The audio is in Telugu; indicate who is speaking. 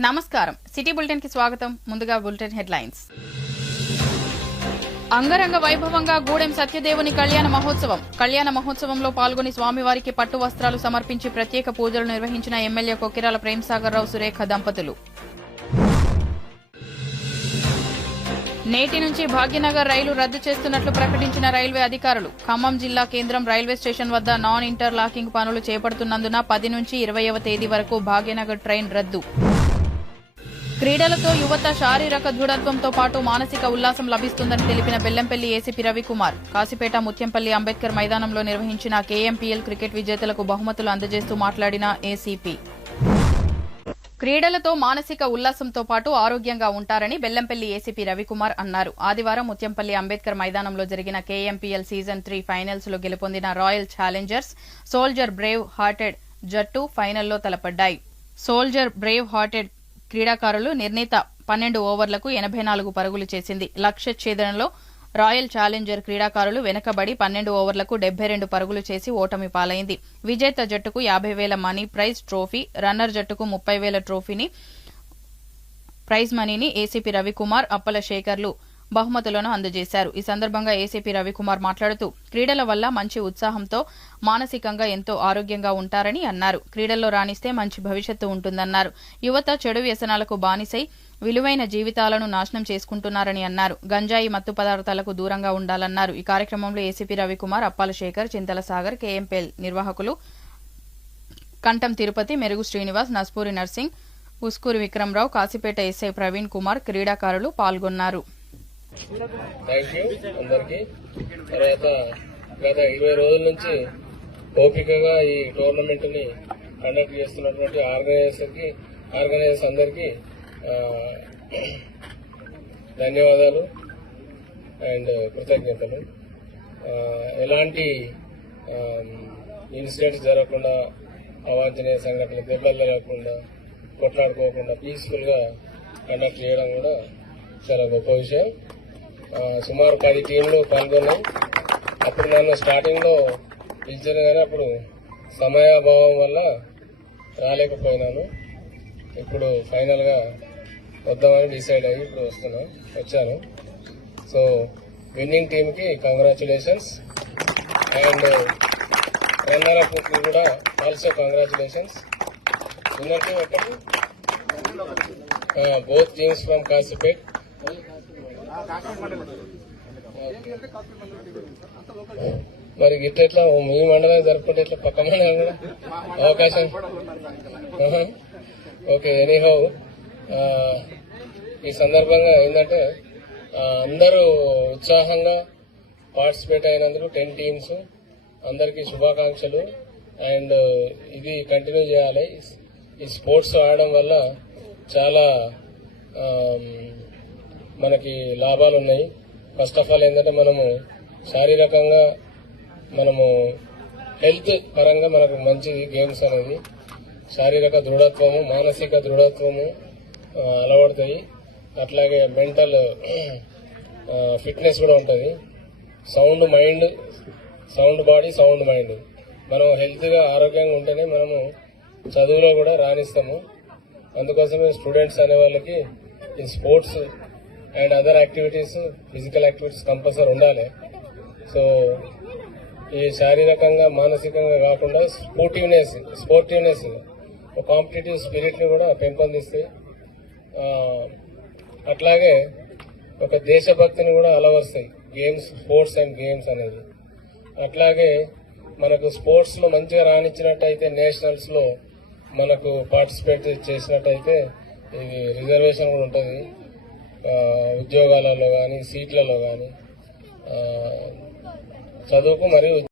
Speaker 1: నమస్కారం. సిటీ బులెటిన్కి స్వాగతం. ముందుగా బులెటిన్ హెడ్లైన్స్. అంగరంగ వైభవంగా గూడెం సత్యదేవుని కళ్యాణ మహోత్సవం. కళ్యాణ మహోత్సవంలో పాల్గొని స్వామివారికి పట్టు వస్త్రాలు సమర్పించి ప్రత్యేక పూజలు నిర్వహించిన ఎమ్మెల్యే కొకిరాల ప్రేమ్సాగర్ రావు సురేఖ దంపతులు. నేటి నుంచి భాగ్యనగర్ రైలు రద్దు చేస్తున్నట్లు ప్రకటించిన రైల్వే అధికారులు ఖమ్మం జిల్లా కేంద్రం రైల్వే స్టేషన్ వద్ద నాన్ ఇంటర్ లాకింగ్ పనులు చేపడుతున్నందున పది నుంచి ఇరవైవ తేదీ వరకు భాగ్యనగర్ ట్రైన్ రద్దు. క్రీడలతో యువత శారీరక దృఢత్వంతో పాటు మానసిక ఉల్లాసం లభిస్తుందని తెలిపిన బెల్లంపల్లి ఏసీపీ రవికుమార్. కాసిపేట ముత్యంపల్లి అంబేద్కర్ మైదానంలో నిర్వహించిన కేఎంపీఎల్ క్రికెట్ విజేతలకు బహుమతులు అందజేస్తూ మాట్లాడిన ఏసీపీ. క్రీడలతో మానసిక ఉల్లాసంతో పాటు ఆరోగ్యంగా ఉంటారని బెల్లంపల్లి ఏసీపీ రవికుమార్ అన్నారు. ఆదివారం ముత్యంపల్లి అంబేద్కర్ మైదానంలో జరిగిన కేఎంపీఎల్ సీజన్ త్రీ ఫైనల్స్లో గెలుపొందిన royal challengers soldier brave hearted జట్టు ఫైనల్లో తలపడ్డాయి. సోల్జర్ బ్రేవ్ హార్టెడ్ క్రీడాకారులు నిర్ణీత పన్నెండు ఓవర్లకు ఎనభై నాలుగు పరుగులు చేసింది. లక్ష్య ఛేదనలో రాయల్ ఛాలెంజర్ క్రీడాకారులు వెనకబడి పన్నెండు ఓవర్లకు డెబ్బై రెండు పరుగులు చేసి ఓటమి పాలైంది. విజేత జట్టుకు యాభై వేల మనీ ప్రైజ్ ట్రోఫీ రన్నర్ జట్టుకు ముప్పై వేల ట్రోఫీని ప్రైజ్ మనీని ఏసీపీ రవికుమార్ అప్పల శేఖర్లు బహుమతులను అందజేశారు. ఈ సందర్భంగా ఏసీపీ రవికుమార్ మాట్లాడుతూ క్రీడల వల్ల మంచి ఉత్సాహంతో మానసికంగా ఎంతో ఆరోగ్యంగా ఉంటారని అన్నారు. క్రీడల్లో రాణిస్తే మంచి భవిష్యత్తు ఉంటుందన్నారు. యువత చెడు వ్యసనాలకు బానిసై విలువైన జీవితాలను నాశనం చేసుకుంటున్నారని అన్నారు. గంజాయి మత్తు పదార్థాలకు దూరంగా ఉండాలన్నారు. ఈ కార్యక్రమంలో ఏసీపీ రవికుమార్ అప్పాల శేఖర్ చింతల సాగర్ కేఎంపీఎల్ నిర్వాహకులు కంఠం తిరుపతి మెరుగు శ్రీనివాస్ నస్పూరి నర్సింగ్ ఉస్కూరి విక్రమరావు కాసిపేట ఎస్ఐ ప్రవీణ్ కుమార్ క్రీడాకారులు పాల్గొన్నారు.
Speaker 2: థ్యాంక్ యూ అందరికి. తర్వాత గత ఇరవై రోజుల నుంచి ఓపికగా ఈ టోర్నమెంట్ని కండక్ట్ చేస్తున్నటువంటి ఆర్గనైజర్స్కి ఆర్గనైజర్స్ అందరికి ధన్యవాదాలు అండ్ కృతజ్ఞతలు. ఎలాంటి ఇన్సిడెంట్స్ జరగకుండా అవాంఛనీయ సంఘటనలు దెబ్బలు జరగకుండా కొట్లాడుకోకుండా పీస్ఫుల్గా కండక్ట్ చేయడం కూడా చాలా గొప్ప విషయం. సుమారు పది టీంలు పాల్గొన్నాయి. అప్పుడు నన్ను స్టార్టింగ్లో కానీ అప్పుడు సమయాభావం వల్ల రాలేకపోయినాను. ఇప్పుడు ఫైనల్గా వద్దామని డిసైడ్ అయ్యి ఇప్పుడు వస్తున్నాను వచ్చాను. సో విన్నింగ్ టీమ్కి కంగ్రాచులేషన్స్. అండ్ రన్నర్ అప్ కూడా ఆల్సో కంగ్రాచులేషన్స్. విన్నర్ టీమ్ ఎక్కడ? Both teams from Kasipet. మరి గిట్ట ఎట్లా మీ మండలం జరుపుకుంటే ఎట్లా? పక్క మండలం కూడా అవకాశం? ఓకే ఎనీహౌ ఈ సందర్భంగా ఏంటంటే అందరూ ఉత్సాహంగా పార్టిసిపేట్ అయినందుకు టెన్ టీమ్స్ అందరికీ శుభాకాంక్షలు. అండ్ ఇది కంటిన్యూ చేయాలి. ఈ స్పోర్ట్స్ ఆడడం వల్ల చాలా మనకి లాభాలు ఉన్నాయి ఫస్ట్ ఆఫ్ ఆల్ ఏంటంటే మనము శారీరకంగా మనము హెల్త్ పరంగా మనకు మంచిది గేమ్స్ అనేది శారీరక దృఢత్వము మానసిక దృఢత్వము అలవడతాయి అట్లాగే మెంటల్ ఫిట్నెస్ కూడా ఉంటుంది. Sound mind sound body sound mind మనం హెల్త్గా ఆరోగ్యంగా ఉంటేనే మనము చదువులో కూడా రాణిస్తాము. అందుకోసమే స్టూడెంట్స్ అనే వాళ్ళకి ఈ sports and other activities physical activities compulsory ఉండాలి. సో ఈ శారీరకంగా మానసికంగా కాకుండా స్పోర్టివ్నెస్ స్పోర్టివ్నెస్ కాంపిటేటివ్ స్పిరిట్ని కూడా పెంపొందిస్తాయి అట్లాగే ఒక దేశభక్తిని కూడా అలవరుస్తాయి. గేమ్స్ స్పోర్ట్స్ అండ్ గేమ్స్ అనేది. అట్లాగే మనకు స్పోర్ట్స్లో మంచిగా రాణించినట్టయితే నేషనల్స్లో మనకు పార్టిసిపేట్ చేసినట్టయితే ఇది రిజర్వేషన్ కూడా ఉంటుంది. ఉద్యోగాలలో కానీ సీట్లలో కానీ చదువుకు మరియు